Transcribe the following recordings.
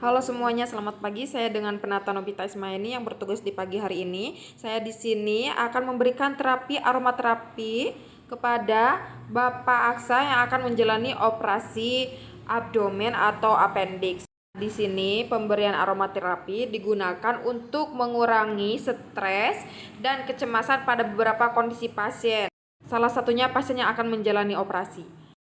Halo semuanya, selamat pagi. Saya dengan Penata Nobita Ismaini yang bertugas di pagi hari ini. Saya di sini akan memberikan terapi aromaterapi kepada Bapak Aksa yang akan menjalani operasi abdomen atau appendix. Di sini pemberian aromaterapi digunakan untuk mengurangi stres dan kecemasan pada beberapa kondisi pasien. Salah satunya pasien yang akan menjalani operasi.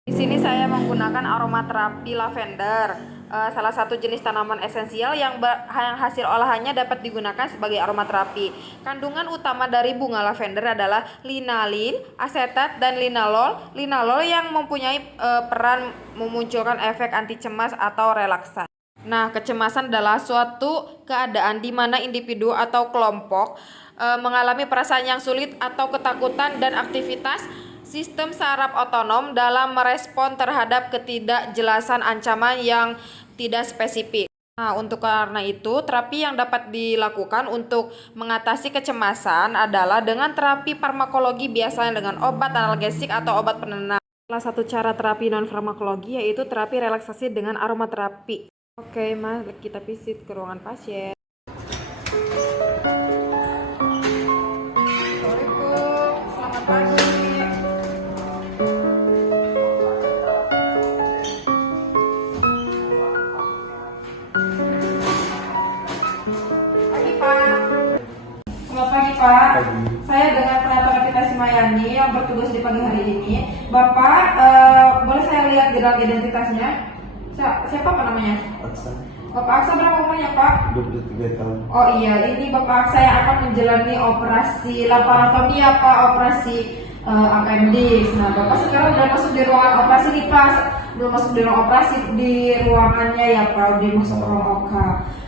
Di sini saya menggunakan aromaterapi lavender, salah satu jenis tanaman esensial yang hasil olahannya dapat digunakan sebagai aromaterapi. Kandungan utama dari bunga lavender adalah linalin, asetat, dan linalol. Linalol yang mempunyai peran memunculkan efek anti cemas atau relaksan. Nah, kecemasan adalah suatu keadaan di mana individu atau kelompok mengalami perasaan yang sulit atau ketakutan dan aktivitas sistem saraf otonom dalam merespon terhadap ketidakjelasan ancaman yang tidak spesifik. Nah, untuk karena itu, terapi yang dapat dilakukan untuk mengatasi kecemasan adalah dengan terapi farmakologi, biasanya dengan obat analgesik atau obat penenang. Salah satu cara terapi non-farmakologi yaitu terapi relaksasi dengan aromaterapi. Oke, mari kita visit ke ruangan pasien. Assalamualaikum, selamat pagi. Pagi Pak. Selamat pagi Pak. Saya dengan Penata Nobita Ismaini yang bertugas di pagi hari ini. Bapak, boleh saya lihat gelar identitasnya? Siapa Pak namanya? Aksa, Bapak Aksa berapa umurnya Pak? 23 tahun. Oh iya, ini Bapak Aksa yang akan menjalani operasi laparotomi ya Pak, operasi appendix. Nah, Bapak sekarang udah masuk di ruangan operasi nih Pak. Belum masuk di ruang operasi, di ruangannya ya Pak, udah masuk ke ruang OK.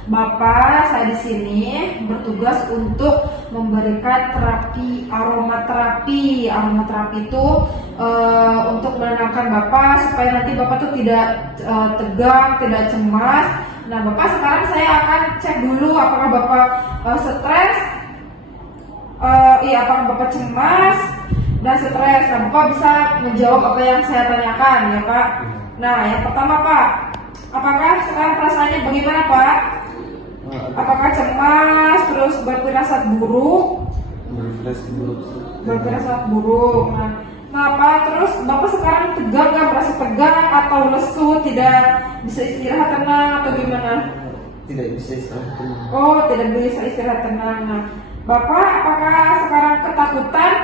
Bapak, saya di sini bertugas untuk memberikan terapi aromaterapi. Aromaterapi itu untuk menenangkan Bapak supaya nanti Bapak tuh tidak tegang, tidak cemas. Nah, Bapak sekarang saya akan cek dulu apakah Bapak stres, apakah Bapak cemas dan stres. Nah, Bapak bisa menjawab apa yang saya tanyakan ya Pak. Nah, yang pertama Pak, apakah sekarang perasaannya bagaimana Pak? Apakah cemas, terus berfirasat buruk? Berfirasat buruk. Nah, Pak, terus Bapak sekarang tegang nggak, merasa tegang atau lesu, tidak bisa istirahat tenang atau gimana? Tidak bisa istirahat tenang. Oh, tidak bisa istirahat tenang. Nah, Bapak apakah sekarang ketakutan?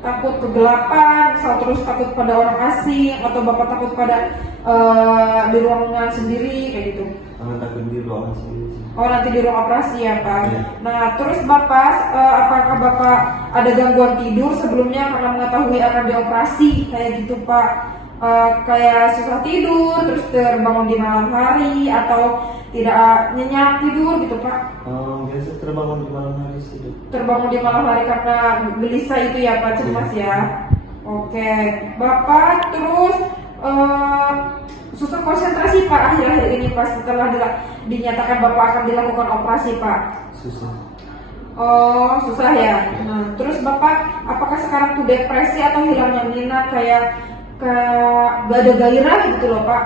Takut kegelapan, terus takut pada orang asing, atau Bapak takut pada di ruangan sendiri kayak gitu? Takut di ruangan sendiri. Oh, nanti di ruang operasi ya Pak. Iya. Nah, terus Bapak, apakah Bapak ada gangguan tidur sebelumnya karena mengetahui akan dioperasi kayak gitu Pak? Kayak susah tidur, terus terbangun di malam hari, atau tidak nyenyak tidur gitu Pak? Biasa terbangun di malam hari sih, Dok. Terbangun di malam hari karena gelisah itu ya Pak, cemas ya. Oke, Bapak terus susah konsentrasi Pak akhir-akhir ini Pak setelah dinyatakan Bapak akan dilakukan operasi Pak? Susah. Oh, susah ya. Nah, terus Bapak apakah sekarang tuh depresi atau hilangnya minat, kayak gak ada gairah gitu loh Pak?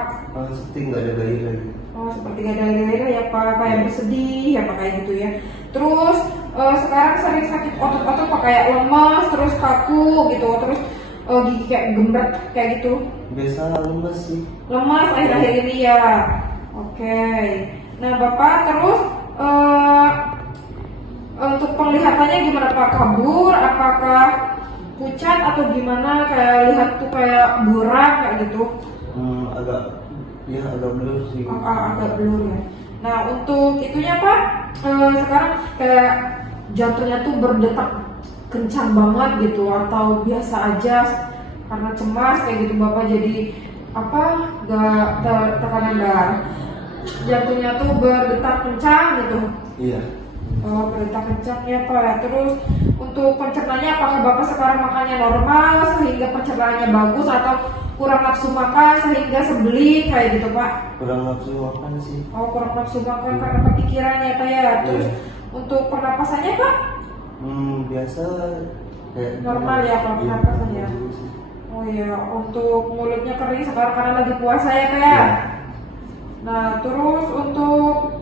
Seperti nggak ada gairah gitu. Oh, seperti gak ada gairah ya Pak, kayak bersedih ya Pak, kayak gitu ya. Terus sekarang sering sakit otot-otot Pak, kayak lemas, terus kaku gitu, terus gigi kayak gembrot kayak gitu. Biasa lemes sih. Lemas akhir-akhir ini ya. Oke. Nah, Bapak terus untuk penglihatannya gimana Pak? Kabur, apakah pucat atau gimana? Kayak lihat tuh kayak buram kayak gitu. Agak blur sih. Agak blur ya. Nah, untuk itunya Pak, sekarang kayak jantungnya tuh berdetak kencang banget gitu, atau biasa aja karena cemas kayak gitu Bapak, jadi gak tekanan darah, jantungnya tuh berdetak kencang gitu? Iya. Oh, berdetak kencang ya Pak. Terus untuk pencernaannya, apakah Bapak sekarang makannya normal sehingga pencernaannya bagus, atau kurang nafsu makan sehingga sembelit kayak gitu Pak? Kurang nafsu makan sih. Oh, kurang nafsu makan karena kepikiran ya Pak ya. Terus untuk pernapasannya Pak? Biasa kayak Normal ya kalau iya, pernapasannya. Oh iya, untuk mulutnya kering sekarang karena lagi puasa ya Pak ya? Iya. Nah, terus untuk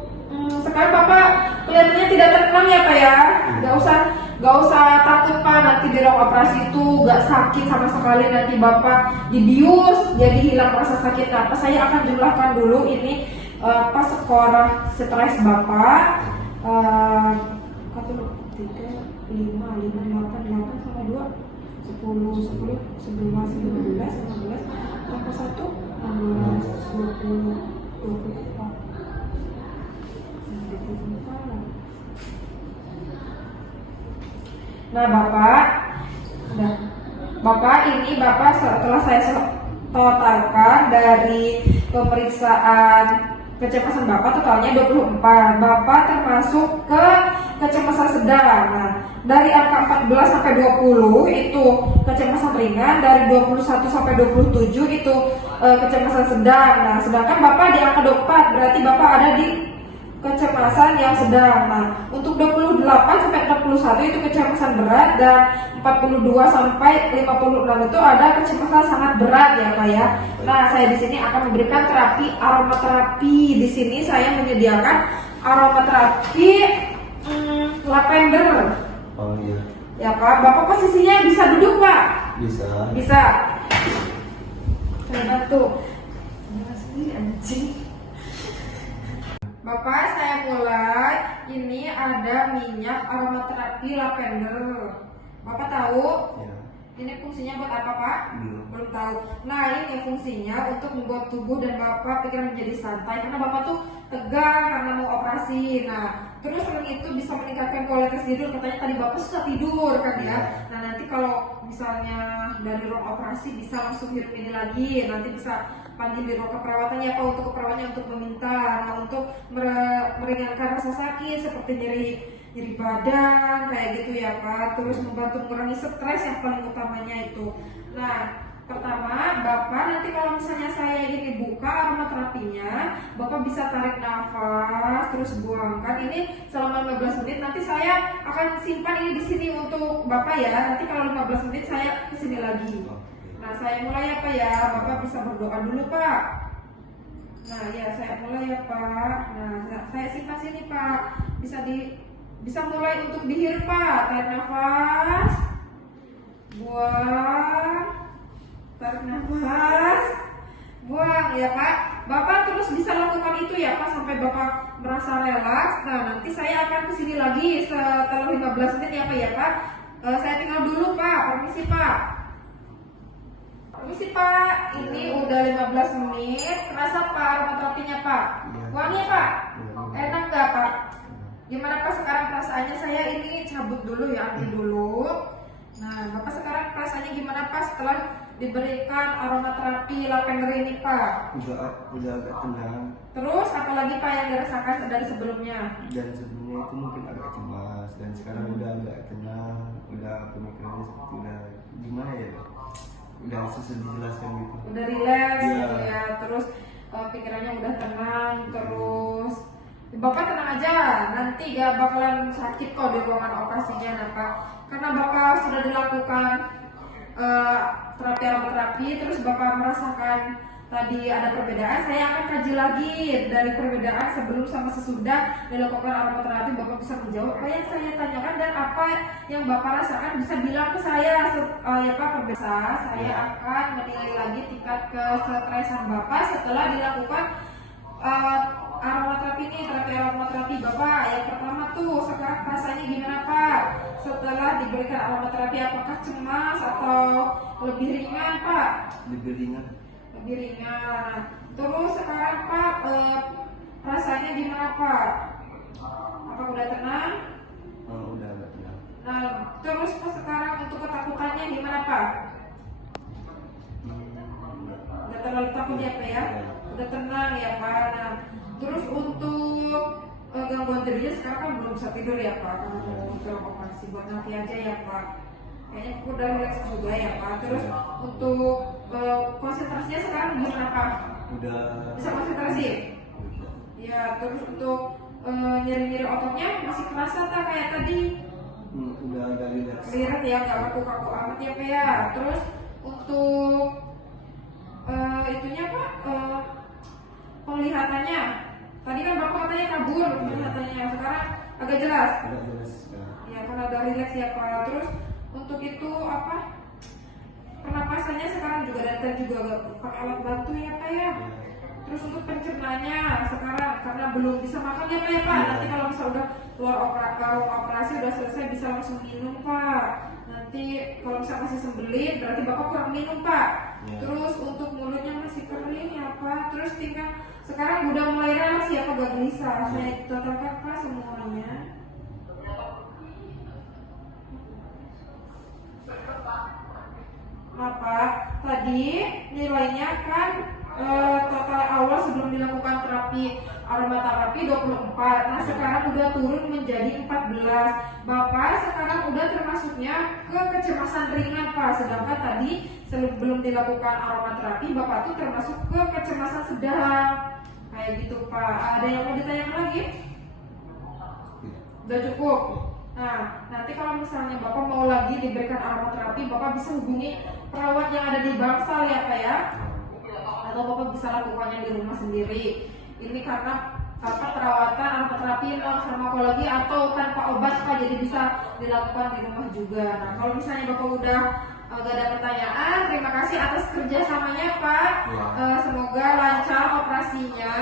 sekarang Bapak kelihatannya tidak tenang ya Pak ya. Nggak usah takut Pak, nanti di ruang operasi itu nggak sakit sama sekali, nanti Bapak dibius jadi hilang rasa sakit. Nah, saya akan jumlahkan dulu ini pas skor stres Bapak. 1, 3, 5, 8 sama 2, 10, 11, 15, tambah 1, 16, 20, 24. Nah Bapak ini setelah saya totalkan dari pemeriksaan kecemasan Bapak totalnya 24. Bapak termasuk ke kecemasan sedang. Nah, dari angka 14 sampai 20 itu kecemasan ringan, dari 21 sampai 27 itu kecemasan sedang. Nah, sedangkan Bapak di angka 24, berarti Bapak ada di kecemasan yang sedang. Nah, untuk 28 sampai 41 itu kecemasan berat, dan 42 sampai 56 itu ada kecemasan sangat berat ya Pak ya. Nah, saya di sini akan memberikan terapi aromaterapi. Di sini saya menyediakan aromaterapi lavender. Oh iya. Ya Pak, Bapak posisinya bisa duduk Pak? Bisa. Bisa. Saya bantu. Anjing. Bapak, saya mulai. Ini ada minyak aromaterapi lavender. Bapak tahu? Ya. Ini fungsinya buat apa Pak? Belum tahu. Nah, ini fungsinya untuk membuat tubuh dan Bapak pikiran menjadi santai, karena Bapak tuh tegang karena mau operasi. Nah, terus selain itu bisa meningkatkan kualitas tidur. Katanya tadi Bapak susah tidur kan ya. Nah, nanti kalau misalnya dari ruang operasi bisa langsung hirup ini lagi. Nanti bisa panggil di ruang keperawatan ya Pak, untuk keperawatnya untuk meminta. Nah, untuk meringankan rasa sakit seperti nyeri badan kayak gitu ya Pak. Terus membantu mengurangi stres yang paling utamanya itu. Nah, pertama Bapak nanti kalau misalnya saya ini buka aromaterapinya, Bapak bisa tarik nafas terus buangkan ini selama 15 menit. Nanti saya akan simpan ini di sini untuk Bapak ya. Nanti kalau 15 menit saya ke sini lagi. Nah, saya mulai ya Pak ya. Bapak bisa berdoa dulu Pak. Nah, ya saya mulai ya Pak. Nah, saya simpan sini Pak. Bisa mulai untuk dihirup Pak. Tarik nafas, buang, tarik nafas, buang ya Pak. Bapak terus bisa lakukan itu ya Pak sampai Bapak merasa relaks. Nah, nanti saya akan kesini lagi setelah 15 menit ya Pak ya Pak. Saya tinggal dulu Pak. Permisi Pak. Permisi Pak. Ini udah 15 menit. Kerasa Pak aromaterapinya Pak? Wangi ya Pak? Enak gak Pak? Gimana Pak sekarang perasaannya? Saya ini cabut dulu ya, ambil dulu. Nah, Bapak sekarang perasaannya gimana Pak setelah diberikan aromaterapi lavender ini Pak? Udah agak tenang. Terus apalagi Pak yang dirasakan dari sebelumnya? Dan sebelumnya itu mungkin agak cemas, dan sekarang udah agak tenang. Udah pemikirannya seperti udah gimana ya? Udah susah dijelaskan gitu. Udah rileks Iya. gitu ya. Terus pikirannya udah tenang. Terus Bapak tenang aja, nanti gak bakalan sakit kok di ruangan operasinya nah Pak. Karena Bapak sudah dilakukan terapi aromaterapi, terus Bapak merasakan tadi ada perbedaan. Saya akan kaji lagi dari perbedaan sebelum sama sesudah dilakukan aromaterapi. Bapak bisa menjawab apa yang saya tanyakan, dan apa yang Bapak rasakan bisa bilang ke saya ya Pak. Perbedaan saya akan menilai lagi tingkat kesetresan Bapak setelah dilakukan aromaterapi ini, terapi aromaterapi Bapak. Yang pertama tuh, sekarang rasanya gimana Pak? Setelah diberikan aromaterapi, apakah cemas atau lebih ringan Pak? Lebih ringan. Lebih ringan. Terus sekarang Pak, rasanya gimana Pak? Apa udah tenang? Udah agak tenang. Nah, terus Pak sekarang untuk ketakutannya gimana Pak? Udah terlalu takut ya Pak ya? Udah tenang ya Pak. Nah, terus untuk gangguan tidurnya sekarang kan belum bisa tidur ya Pak, karena mau ke operasi. Buat nanti aja ya Pak. Kayaknya udah relax juga ya Pak. Terus untuk konsentrasinya sekarang gimana Pak? Udah Bisa konsentrasi? Ya, terus untuk nyeri-nyeri ototnya masih kerasa tak kayak tadi? udah agak relax. Lihat ya, nggak kaku-kaku amat ya Pak ya. Terus untuk itunya Pak, penglihatan penglihatannya? Tadi kan Bapak katanya kabur penglihatannya, sekarang agak jelas. Agak jelas. Ya, karena udah rileks ya Pak. Terus untuk itu apa? Pernapasannya sekarang juga dan juga agak pakai alat bantu ya Pak ya. Terus untuk pencernaannya sekarang karena belum bisa makan ya Pak ya Pak. Nanti kalau misal udah keluar operasi udah selesai bisa langsung minum Pak. Nanti kalau misal masih sembelit berarti Bapak kurang minum Pak. Terus untuk mulutnya masih kering ya Pak. Terus tinggal sekarang udah mulai relax ya Pak, gak gelisah. Saya totalkan Pak semuanya. Nah Pak, tadi nilainya kan total awal sebelum dilakukan terapi aromaterapi 24. Nah sekarang udah turun menjadi 14. Bapak sekarang udah termasuknya ke kecemasan ringan Pak. Sedangkan tadi sebelum dilakukan aromaterapi Bapak tuh termasuk ke kecemasan sedang. Kayak gitu Pak. Ada yang mau ditanyakan lagi? Udah cukup? Nah, nanti kalau misalnya Bapak mau lagi diberikan aromaterapi, Bapak bisa hubungi perawat yang ada di Bangsal ya Pak ya. Atau Bapak bisa lakukannya di rumah sendiri. Ini karena perawatan aromaterapi non farmakologi atau tanpa obat Pak, jadi bisa dilakukan di rumah juga. Nah, kalau misalnya Bapak udah gak ada pertanyaan, terima kasih atas kerjasamanya Pak. Semoga lancar operasinya.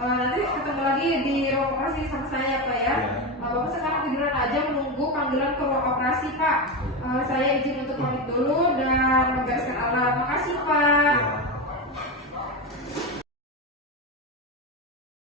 Nanti ketemu lagi di ruang operasi sama saya ya Pak ya. Bapak sekarang tiduran aja menunggu panggilan ke ruang operasi Pak. Saya izin untuk pamit dulu dan membereskan alat. Makasih Pak.